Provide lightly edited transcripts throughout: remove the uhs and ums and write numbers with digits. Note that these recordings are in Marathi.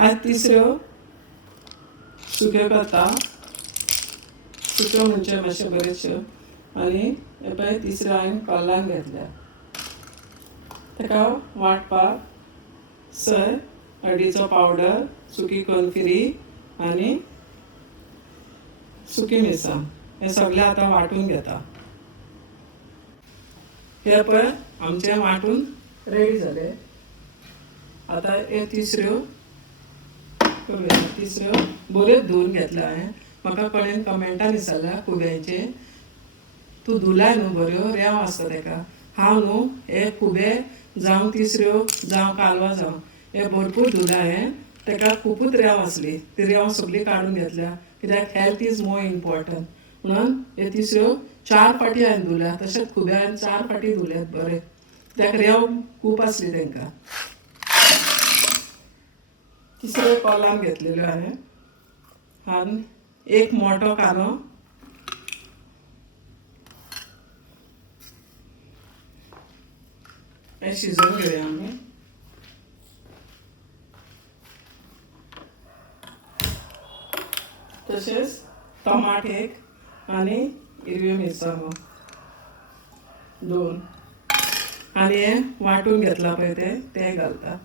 आज तिसऱ्यो सुक्यो करता. सुक्यो म्हणजे मातशें बरेचश्यो. आनी हे पळय तिसऱ्यो हांवें कॉलान घेतल्या. ताका वांटपाक सय, हळदीचो पावडर, सुकी कोनफिरी आनी सुकी मिरसांग हें सगळें आतां वांटून घेता. हे पळय आमचें वांटून रेडी जालें. आतां हे तिसऱ्यो बऱ्योच धुवन घेतल्या हांवें. म्हाका कोणेन कमेंटान विचारल्या खुब्यांचेर, तूं धुलाय न्हू बऱ्यो, रेंव आसता ताका. हांव न्हू हे खुबे जावं तिसऱ्यो जावं कालवां जावं हे भरपूर धुला हांवें. ताका खुबूच रेंव आसली. ती रेंव सगळी काडून घेतल्या, कित्याक हेल्थ इज मोर इम्पॉर्टंट म्हणून हे तिसऱ्यो 4 फावटी हांवें धुल्या. तशेंच खुबे हांवें 4 फावटी धुल्यात बरे. कित्याक रेंव खूब आसली तांकां. तिसऱ्यो कॉलान घेतलेल्यो हांवें आनी एक मोठो कांदो हे शिजोवन घेवया आमी. तशेंच टमाट एक आनी हिरव्यो मिरसांगो 2 आनी हे वांटून घेतला पळय ते घालता.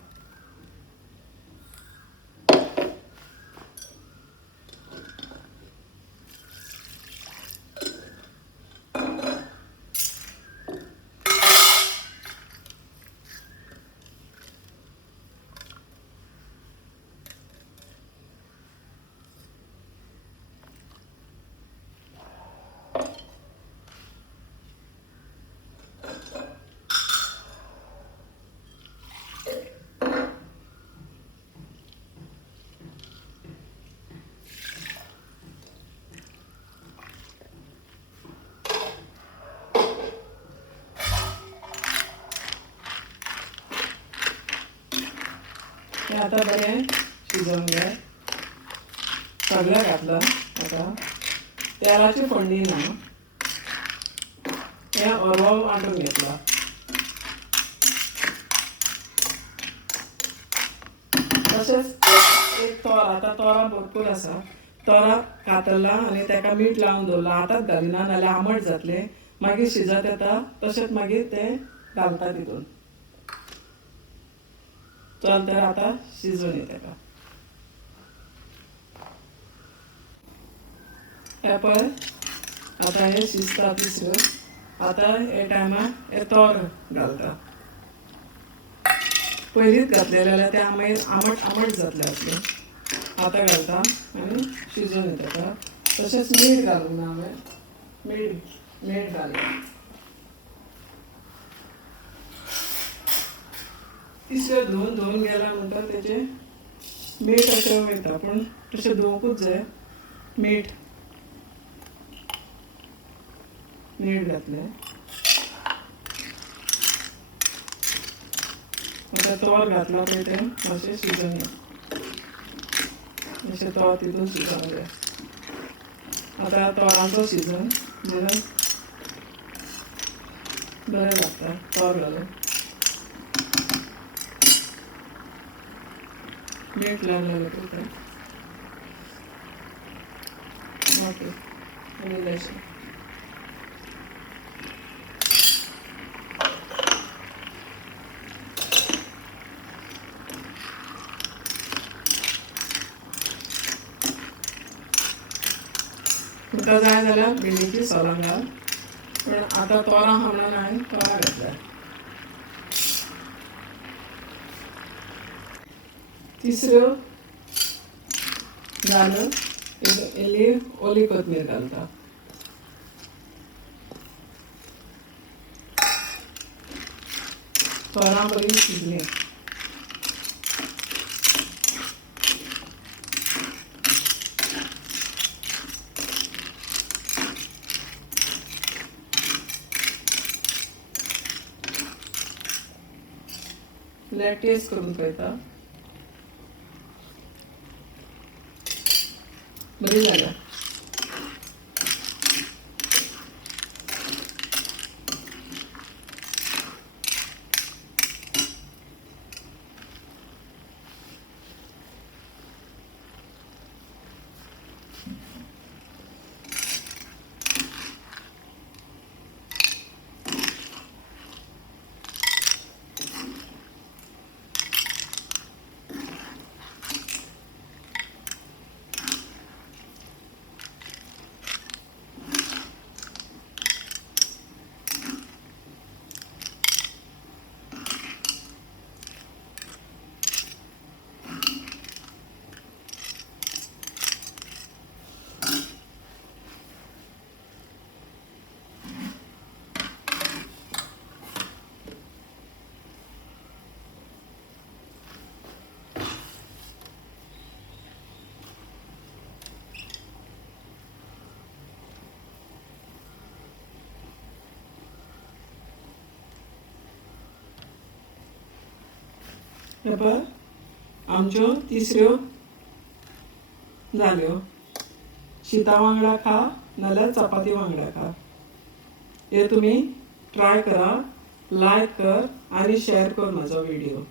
हे आतां बरें शिजोवन घे. सगळें घातलं. आतां तेलाची फोडणी ना. हे हरवो वांटून घेतला. तशेंच एक तोर, आतां तोरां भरपूर आसा. तोरां कातरला आनी ताका मीठ लावन दवरला. आतांच घालिना नाल्यार आंबट जातलें. मागीर शिजत येता तशेंच मागीर तें घालता तितून. चल तर आतां शिजून ये ताका. हे पळय आतां हे शिजता तिसऱ्यो. आतां हे टायमार हे तोर घालता. पयलींच घातलेलें जाल्यार तें मागीर आंबट जातलें आसलें. आतां घालता आनी शिजोवन येता. तशेंच मीठ घालूंक ना हांवें. मीठ घालता. तिसऱ्यो धुवन गेला म्हणटा तेजें मीठ अशें वयता, पूण तशें धुवंकूच जाय. मीठ घातलें. आतां तोर घातला पळय तें मातशें शिजोवन घे. मातशें तोर तितून शिजोवंक जाय. आतां तोराचो शिजन म्हणून बरें लागता तोर घालून. मीठ लागलें पळय ओके. आनी इल्लेशें तुका जाय जाल्यार भिंडीची सोलां घाल. पण आतां तोरां आहा म्हणून हांवें तोरां घातल्या. तिसऱ्यो घालून इल्ली ओली कोथमीर घालता. तोरां बरीं शिजलीं. टेस्ट करून पळयता. बरी जाल्या. हे पळय आमच्यो तिसऱ्यो जाल्यो. शीता वांगडा खा नाल्यार चपाती वांगडा खा. हे तुम्ही ट्राय करा. लायक कर आणि शेअर कर म्हजो व्हिडिओ.